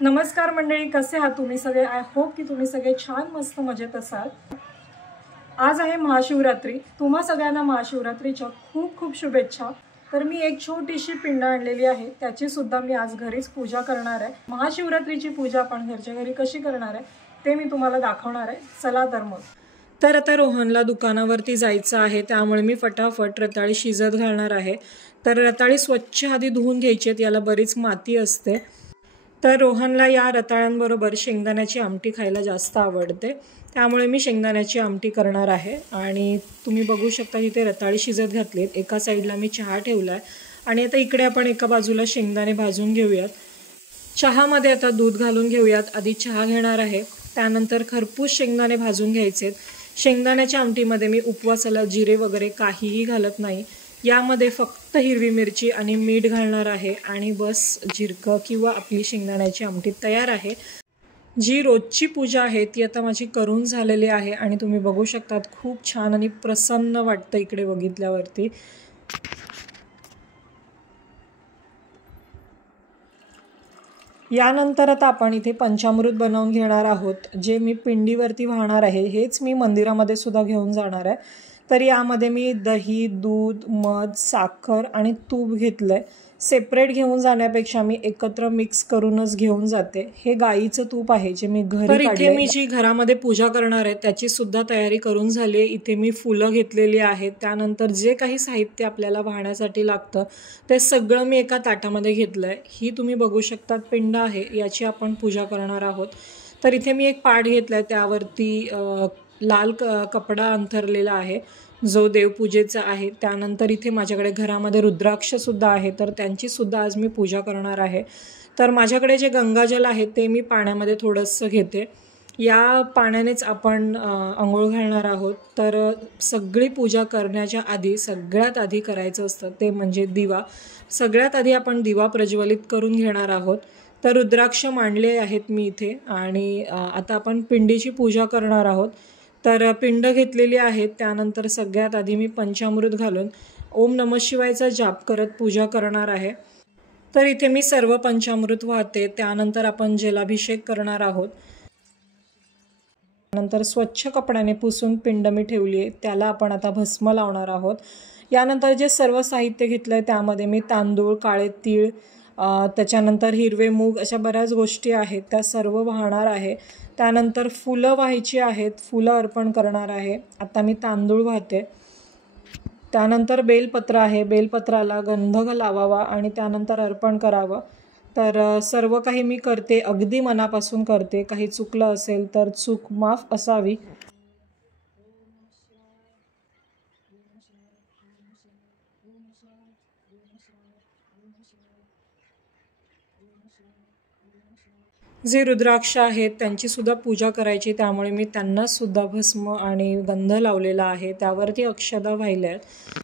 नमस्कार मंडळी, कसे आहात तुम्ही सगळे? आय होप की तुम्ही सगळे छान मस्त मजेत असाल। आज आहे महाशिवरात्री। तुम्हा सगळ्यांना महाशिवरात्रीच्या खूप खूप शुभेच्छा। तर मी एक छोटीशी पिंड आणलेली आहे, त्याची सुद्धा मी आज घरीच पूजा करणार आहे। महाशिवरात्रीची पूजा आपण घरच्या घरी कशी करणार आहे ते मी तुम्हाला दाखवणार आहे। चला तर मग। तर आता रोहनला दुकानावरती जायचं आहे, त्यामुळे मी फटाफट रताळी शिजत घालणार आहे। तर रताळी स्वच्छ आधी धुवून घ्यायची आहेत, याला बरीच माती असते। तर रोहनला या रताळ्यांबरोबर शेंगदाण्याची आमटी खायला जास्त आवडते, त्यामुळे मी शेंगदाण्याची आमटी करणार आहे। आणि तुम्ही बघू शकता इथे रताळी शिजत घातलीत, एका साईडला मी चहा ठेवला आहे आणि आता इकडे आपण एका बाजूला शेंगदाणे भाजून घेऊयात। चहामध्ये आता दूध घालून घेऊयात। आधी चहा घेणार आहे, त्यानंतर खरपूस शेंगदाणे भाजून घ्यायचे। शेंगदाण्याच्या आमटीमध्ये मी उपवासाला जिरे वगैरे काहीही घालत नाही, यामध्ये फक्त हिरवी मिरची आणि मीठ घालणार आहे आणि बस जिरकं किंवा आपली शेंगदाण्याची आमटी तयार आहे। जी रोजची पूजा आहे ती आता माझी करून झालेली आहे आणि तुम्ही बघू शकतात खूप छान आणि प्रसन्न वाटतं इकडे बघितल्यावरती। यानंतर आता आपण इथे पंचामृत बनवून घेणार आहोत, जे मी पिंडीवरती वाहणार आहे। हेच मी मंदिरामध्ये सुद्धा घेऊन जाणार आहे। तर यामध्ये मी दही, दूध, मध, साखर आणि तूप घेतलंय। सेपरेट घेऊन जाण्यापेक्षा मी एकत्र मिक्स करूनच घेऊन जाते। हे गाईचं तूप आहे जे मी घरी काढलंय। इथे मी जी घरामध्ये पूजा करणार आहे त्याची सुद्धा तयारी करून झाली आहे। इथे मी फुलं घेतलेली आहेत, त्यानंतर जे काही साहित्य आपल्याला वाहण्यासाठी लागतं ते सगळं मी एका ताटामध्ये घेतलंय। ही तुम्ही बघू शकता पिंड आहे, याची आपण पूजा करणार आहोत। तर इथे मी एक पाट घेतलाय, त्यावरती लाल कपडा अंथरलेला आहे जो देवपूजेचा आहे। त्यानंतर इथे माझ्याकडे घरामध्ये रुद्राक्ष सुद्धा आहे, तर त्यांची सुद्धा आज मी पूजा करणार आहे। तर माझ्याकडे जे गंगाजल आहे ते मी पाण्यामध्ये थोडंसं घेते, या पाण्यानेच आपण आंघोळ घालणार आहोत। तर सगळी पूजा करण्याच्या आधी सगळ्यात आधी करायचं असतं ते म्हणजे दिवा। सगळ्यात आधी आपण दिवा प्रज्वलित करून घेणार आहोत। तर रुद्राक्ष मांडले आहेत मी इथे आणि आता आपण पिंडीची पूजा करणार आहोत। तर पिंड घेतलेली आहे, त्यानंतर सगळ्यात आधी मी पंचामृत घालून ओम नमः शिवायचा जाप करत पूजा करणार आहे। तर इथे मी सर्व पंचामृत वाहते, त्यानंतर आपण जलाभिषेक करणार आहोत। नंतर स्वच्छ कपड्याने पुसून पिंड मी ठेवली आहे, त्याला आपण आता भस्म लावणार आहोत। यानंतर जे सर्व साहित्य घेतलंय त्यामध्ये मी तांदूळ, काळे तीळ, त्याच्यानंतर हिरवे मूग अशा बऱ्याच गोष्टी आहेत त्या सर्व वाहणार आहे। त्यानंतर फुलं व्हायची आहेत, फुलं अर्पण करणार आहे। आता मी तांदूळ वाहते। त्यानंतर बेलपत्र आहे, बेलपत्राला गंध लावावा आणि त्यानंतर अर्पण करावं। तर सर्व काही मी करते, अगदी मनापासून करते। काही चुकलं असेल तर चूक माफ असावी। जे रुद्राक्ष आहेत त्यांची सुद्धा पूजा करायची, त्यामुळे मी त्यांना सुद्धा भस्म आणि गंध लावलेला आहे, त्यावरती अक्षदा वाहिल्या आहेत।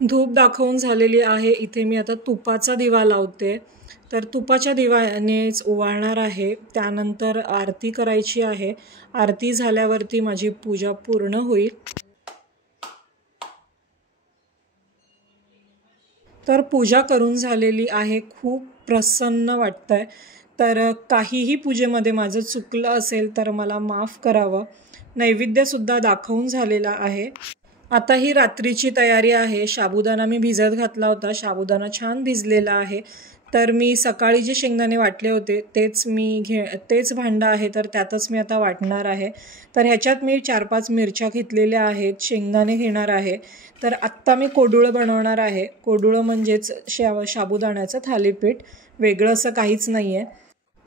धूप दाखवून झालेली आहे, इथे मी आता तुपाचा दिवा लावते। तर तुपाच्या दिव्यानेच ओवाळणार आहे, त्यानंतर आरती करायची आहे। आरती झाल्यावरती माझी पूजा पूर्ण होईल। तर पूजा करून झालेली आहे, खूप प्रसन्न वाटतंय। तर काहीही पूजेमध्ये माझं चुकलं असेल तर मला माफ करावं। नैवेद्यसुद्धा दाखवून झालेला आहे। आता ही रात्रीची तयारी आहे। साबुदाणा मी भिजत घातला होता, साबुदाणा छान भिजलेला आहे। तर मी सकाळी जे शेंगदाणे वाटले होते तेच भांडं आहे, तर त्यातच मी आता वाटणार आहे। तर ह्याच्यात मी 4-5 मिरच्या घेतलेल्या आहेत, शेंगदाणे घेणार आहे। तर आत्ता मी कोडुळं बनवणार आहे। कोडुळं म्हणजेच साबुदाण्याचं थालीपीठ, वेगळं असं काहीच नाही आहे।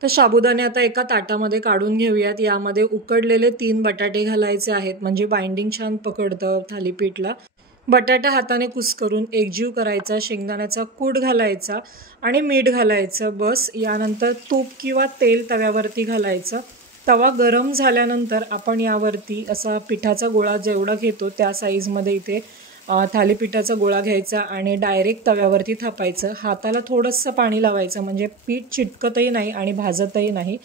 तर साबुदाणे आता एका ताटामध्ये काढून घेऊयात। यामध्ये उकडलेले 3 बटाटे घालायचे आहेत, म्हणजे बाइंडिंग छान पकडतं थालीपीठला। बटाटा हाताने कुस्करून एकजीव करायचा, शेंगदाण्याचा कूट घालायचा आणि मीठ घालायचं, बस। यानंतर तूप किंवा तेल तव्यावरती घालायचं। तवा गरम झाल्यानंतर आपण यावरती असा पिठाचा गोळा जेवढा घेतो त्या साईजमध्ये इथे थालीपीठाचा गोळा घ्यायचा आणि डायरेक्ट तव्यावरती थापायचं। हाताला थोडंसं पाणी लावायचं, म्हणजे पीठ चिटकतही नाही आणि भाजतही नाही।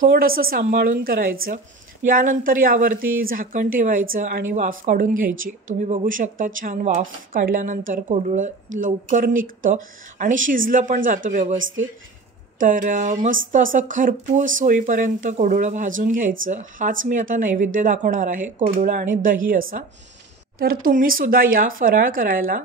थोडंसं सांभाळून करायचं यानंतर यावरती झाकण ठेवायचं आणि वाफ काढून घ्यायची. तुम्ही बघू शकता छान वाफ काढल्यानंतर कोडुळं लवकर निघतं आणि शिजलं पण जातं व्यवस्थित. तर मस्त असं खरपूस होईपर्यंत कोडुळं भाजून घ्यायचं. हाच मी आता नैवेद्य दाखवणार आहे, कोडुळं आणि दही असा. तर तुम्हीसुद्धा या फराळ करायला.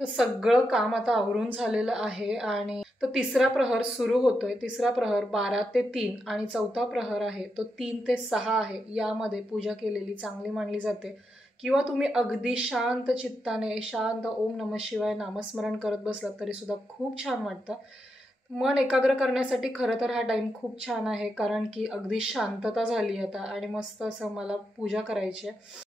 तर सगळं काम आता आवरून झालेलं आहे आणि तो तिसरा प्रहर सुरू होतोय. तिसरा प्रहर 12 ते 3 आणि चौथा प्रहर आहे तो 3 ते 6 आहे. यामध्ये पूजा केलेली चांगली मानली जाते. किंवा तुम्ही अगदी शांत चित्ताने शांत ओम नमः शिवाय नामस्मरण करत बसलात तरी सुद्धा खूप छान वाटतं. मन एकाग्र करण्यासाठी खरं तर हा टाईम खूप छान आहे, कारण की अगदी शांतता झाली आता आणि मस्त असं मला पूजा करायची आहे.